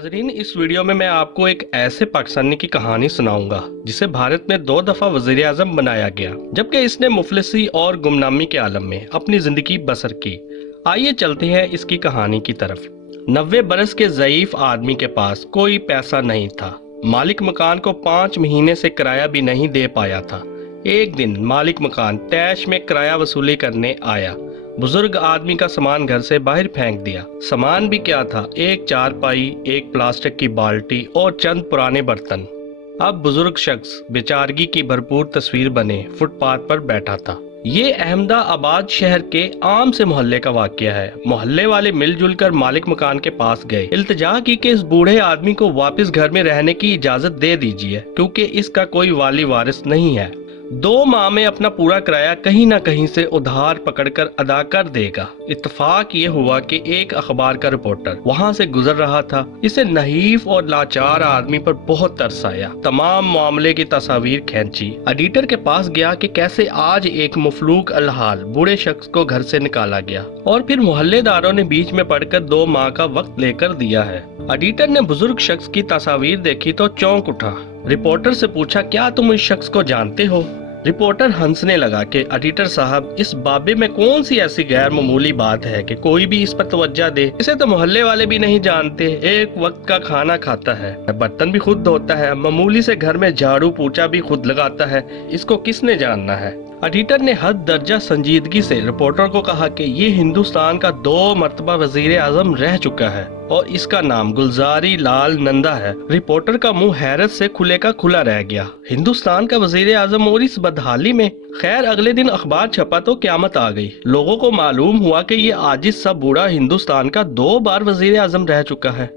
नाजरीन, इस वीडियो में मैं आपको एक ऐसे पाकिस्तानी की कहानी सुनाऊंगा जिसे भारत में 2 दफा वजीर आजम बनाया गया, जबकि इसने मुफलिसी और गुमनामी के आलम में अपनी जिंदगी बसर की। आइए चलते हैं इसकी कहानी की तरफ। 90 बरस के ज़ईफ आदमी के पास कोई पैसा नहीं था। मालिक मकान को 5 महीने से किराया भी नहीं दे पाया था। एक दिन मालिक मकान तैश में किराया वसूली करने आया। बुजुर्ग आदमी का सामान घर से बाहर फेंक दिया। सामान भी क्या था, एक चारपाई, एक प्लास्टिक की बाल्टी और चंद पुराने बर्तन। अब बुजुर्ग शख्स बेचारगी की भरपूर तस्वीर बने फुटपाथ पर बैठा था। ये अहमदाबाद शहर के आम से मोहल्ले का वाकया है। मोहल्ले वाले मिलजुल कर मालिक मकान के पास गए, इल्तिजा की कि इस बूढ़े आदमी को वापस घर में रहने की इजाजत दे दीजिए, क्योंकि इसका कोई वाली वारिस नहीं है। 2 माह में अपना पूरा किराया कहीं न कहीं से उधार पकड़कर अदा कर देगा। इत्तेफाक ये हुआ कि एक अखबार का रिपोर्टर वहां से गुजर रहा था। इसे नहीफ और लाचार आदमी पर बहुत तरस आया। तमाम मामले की तस्वीर खींची। एडिटर के पास गया कि कैसे आज एक मफलूक अलहाल बूढ़े शख्स को घर से निकाला गया और फिर मोहल्लेदारों ने बीच में पड़कर 2 माह का वक्त लेकर दिया है। एडिटर ने बुजुर्ग शख्स की तस्वीर देखी तो चौंक उठा। रिपोर्टर से पूछा, क्या तुम इस शख्स को जानते हो? रिपोर्टर हंसने लगा कि एडिटर साहब, इस बाबे में कौन सी ऐसी गैर मामूली बात है कि कोई भी इस पर तवज्जो दे। इसे तो मोहल्ले वाले भी नहीं जानते। एक वक्त का खाना खाता है, बर्तन भी खुद धोता है, मामूली से घर में झाड़ू पोछा भी खुद लगाता है। इसको किसने जानना है? एडिटर ने हद दर्जा संजीदगी से रिपोर्टर को कहा कि ये हिंदुस्तान का 2 मरतबा वजीर आजम रह चुका है और इसका नाम गुलजारी लाल नंदा है। रिपोर्टर का मुंह हैरत से खुले का खुला रह गया। हिंदुस्तान का वजीर आजम और इस बदहाली में। खैर, अगले दिन अखबार छपा तो क्यामत आ गई। लोगों को मालूम हुआ कि ये आजिज सा बूढ़ा हिंदुस्तान का 2 बार वजीर आजम रह चुका है।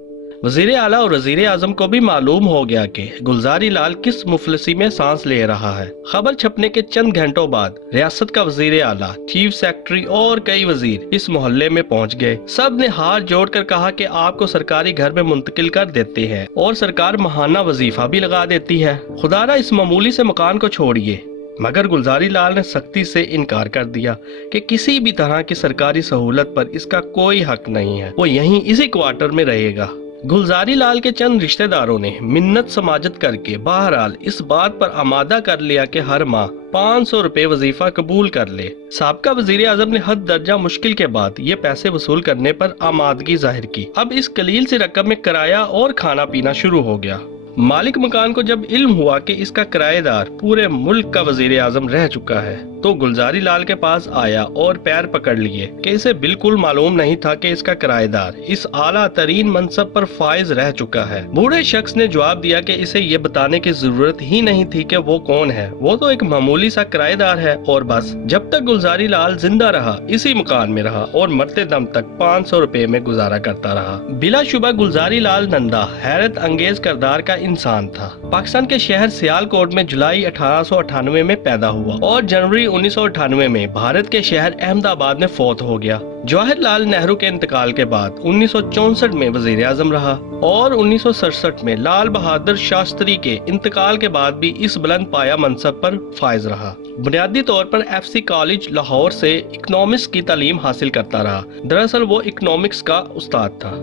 वजीर आला और वजीर आजम को भी मालूम हो गया कि गुलजारी लाल किस मुफलिसी में सांस ले रहा है। खबर छपने के चंद घंटों बाद रियासत का वजीर आला, चीफ सेक्रेटरी और कई वजीर इस मोहल्ले में पहुंच गए। सब ने हाथ जोड़कर कहा कि आपको सरकारी घर में मुंतकिल कर देते हैं और सरकार महाना वजीफा भी लगा देती है। खुदारा इस मामूली से मकान को छोड़िए। मगर गुलजारी लाल ने सख्ती से इनकार कर दिया कि किसी भी तरह की सरकारी सहूलत पर इसका कोई हक नहीं है। वो यहीं इसी क्वार्टर में रहेगा। गुलजारी लाल के चंद रिश्तेदारों ने मिन्नत समाजत करके बहरहाल इस बात पर आमादा कर लिया कि हर माह 500 रुपए वजीफा कबूल कर ले। साबका वजीर आजम ने हद दर्जा मुश्किल के बाद ये पैसे वसूल करने पर आमादगी जाहिर की। अब इस कलील सी रकम में किराया और खाना पीना शुरू हो गया। मालिक मकान को जब इल्म हुआ कि इसका किराएदार पूरे मुल्क का वजीर आजम रह चुका है, तो गुलजारी लाल के पास आया और पैर पकड़ लिए कि इसे बिल्कुल मालूम नहीं था कि इसका किराएदार इस आला तरीन मनसब पर फाइज रह चुका है। बूढ़े शख्स ने जवाब दिया कि इसे ये बताने की जरूरत ही नहीं थी कि वो कौन है। वो तो एक मामूली सा किराएदार है और बस। जब तक गुलजारी लाल जिंदा रहा, इसी मकान में रहा और मरते दम तक 500 रुपए में गुजारा करता रहा। बिलाशुबा गुलजारी लाल नंदा हैरत अंगेज किरदार का इंसान था। पाकिस्तान के शहर सियालकोट में जुलाई 1898 में पैदा हुआ और जनवरी 1998 में भारत के शहर अहमदाबाद में फौत हो गया। जवाहरलाल नेहरू के इंतकाल के बाद 1964 में वजीर आजम रहा और 1967 में लाल बहादुर शास्त्री के इंतकाल के बाद भी इस बुलंद पाया मनसब पर फाइज रहा। बुनियादी तौर पर FC कॉलेज लाहौर से इकोनॉमिक्स की तालीम हासिल करता रहा। दरअसल वो इकोनॉमिक्स का उस्ताद था।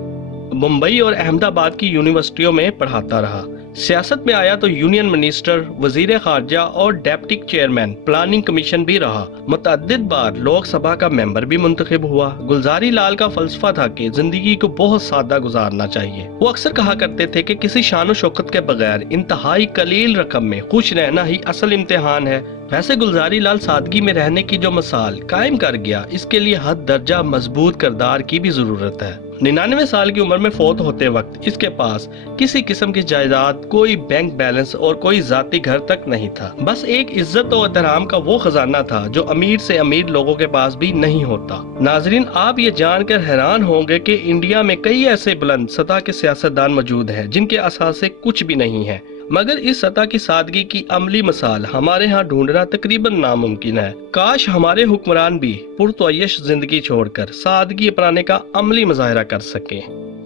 मुंबई और अहमदाबाद की यूनिवर्सिटियों में पढ़ाता रहा। सियासत में आया तो यूनियन मिनिस्टर, वजीर खारजा और डेप्टी चेयरमैन प्लानिंग कमीशन भी रहा। मुतअद्दिद बार लोकसभा का मेंबर भी मुंतखब हुआ। गुलजारी लाल का फलसफा था कि जिंदगी को बहुत सादा गुजारना चाहिए। वो अक्सर कहा करते थे कि किसी शान शौकत के बगैर इंतहाई कलील रकम में खुश रहना ही असल इम्तिहान है। वैसे गुलजारी लाल सादगी में रहने की जो मिसाल कायम कर गया, इसके लिए हद दर्जा मजबूत किरदार की भी जरूरत है। 99 साल की उम्र में फौत होते वक्त इसके पास किसी किस्म की जायदाद, कोई बैंक बैलेंस और कोई जाती घर तक नहीं था। बस एक इज्जत और एहतराम का वो खजाना था जो अमीर से अमीर लोगों के पास भी नहीं होता। नाजरीन, आप ये जानकर हैरान होंगे कि इंडिया में कई ऐसे बुलंद सतह के सियासतदान मौजूद हैं जिनके असासे कुछ भी नहीं है, मगर इस सतह की सादगी की अमली मिसाल हमारे यहाँ ढूंढना तकरीबन नामुमकिन है। काश हमारे हुक्मरान भी पुरतोयश जिंदगी छोड़कर सादगी अपनाने का अमली मुजाहिरा कर सकें।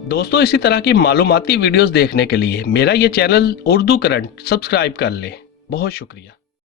दोस्तों, इसी तरह की मालूमाती वीडियोस देखने के लिए मेरा ये चैनल उर्दू करंट सब्सक्राइब कर लें। बहुत शुक्रिया।